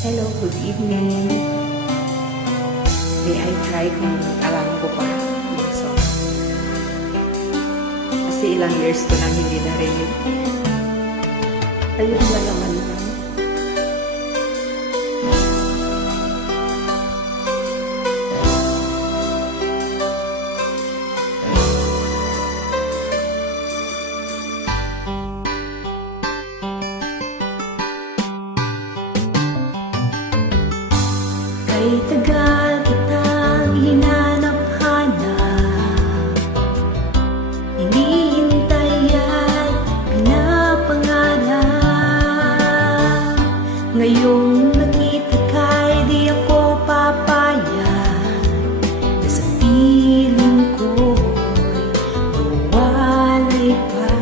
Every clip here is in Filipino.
Hello, good evening. May I try kung alam ko pa yung song. Kasi ilang years ko nang hindi narinig. Ayun na naman lang. Kay tagal kitang hinanap-hanap, hinihintay at pinapangarap. Ngayong nakita ka'y di ako papayag na sa piling ko'y mawalay pa.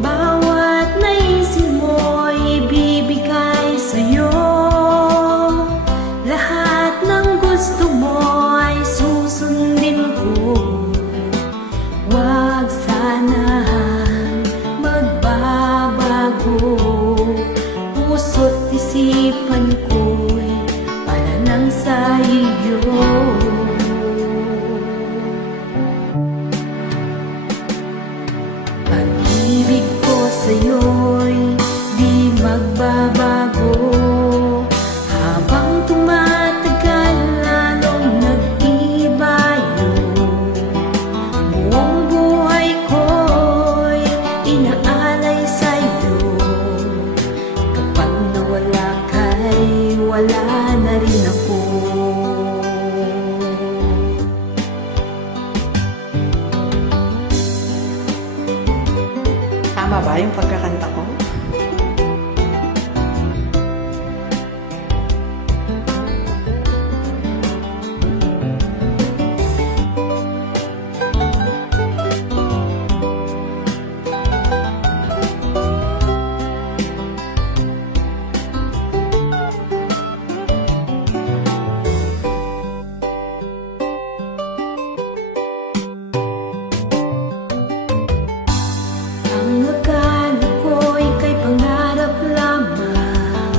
Bawat naisip mo'y ibibigay sa'yo. Lahat ng gusto mo ay susundin ko. Huwag sanang magbabago. Puso't isipan ko'y para nang sa iyo. Pag-ibig ko sa'yo'y di magbabago. Habang tumatagal, lalong nag-iba yun. Buong buhay ko'y inaalay sa'yo. Kapag nawala ka'y wala na rin ako. Tama ba yung pagkakanta ko? Ang akala ko'y kay pangarap lamang,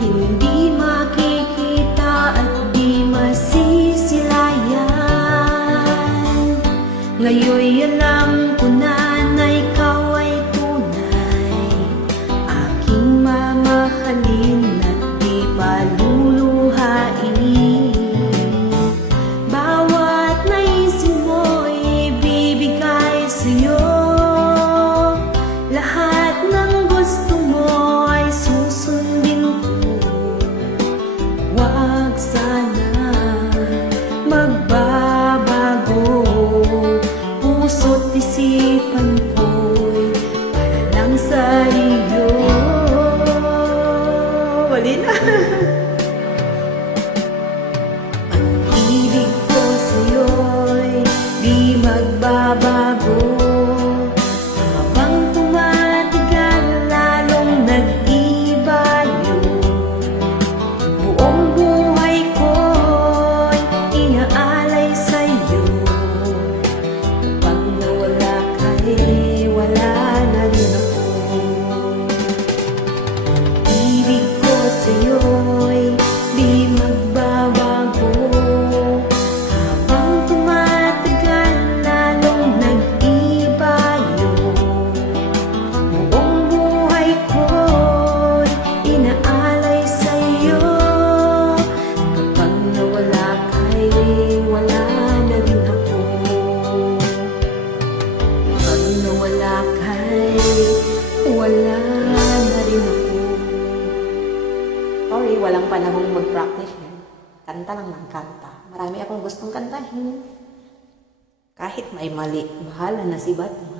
hindi makikita at di masisilayan. Ngayon'y alam ko na ikaw ay tunay, aking mamahalin at di paluluhain. Bawat naisip mo'y ibibigay sa'yo. Lahat ng gusto mo ay susundin ko. Huwag sana magbabago. Puso't isipan ko'y para lang sa iyo. Wali na. Pag-ibig ko sa'yo'y di magbabago. Habang tumatagal, lalong nag-iba yun. Buong buhay ko'y inaalay sa'yo. Kapag nawala ka'y wala na rin ako. Ibig ko sa'yo'y di magbabago. Habang tumatagal, lalong nag-iba yun. Buong buhay ko'y inaalay sa'yo. Kapag nawala ka'y wala na rin ako. Kapag nawala ka'y wala na rin ako. Sorry, walang panahong mag-practice yan. Kanta lang ng kanta. Marami akong gustong kantahin. Kahit may mali, bahala na si Batman.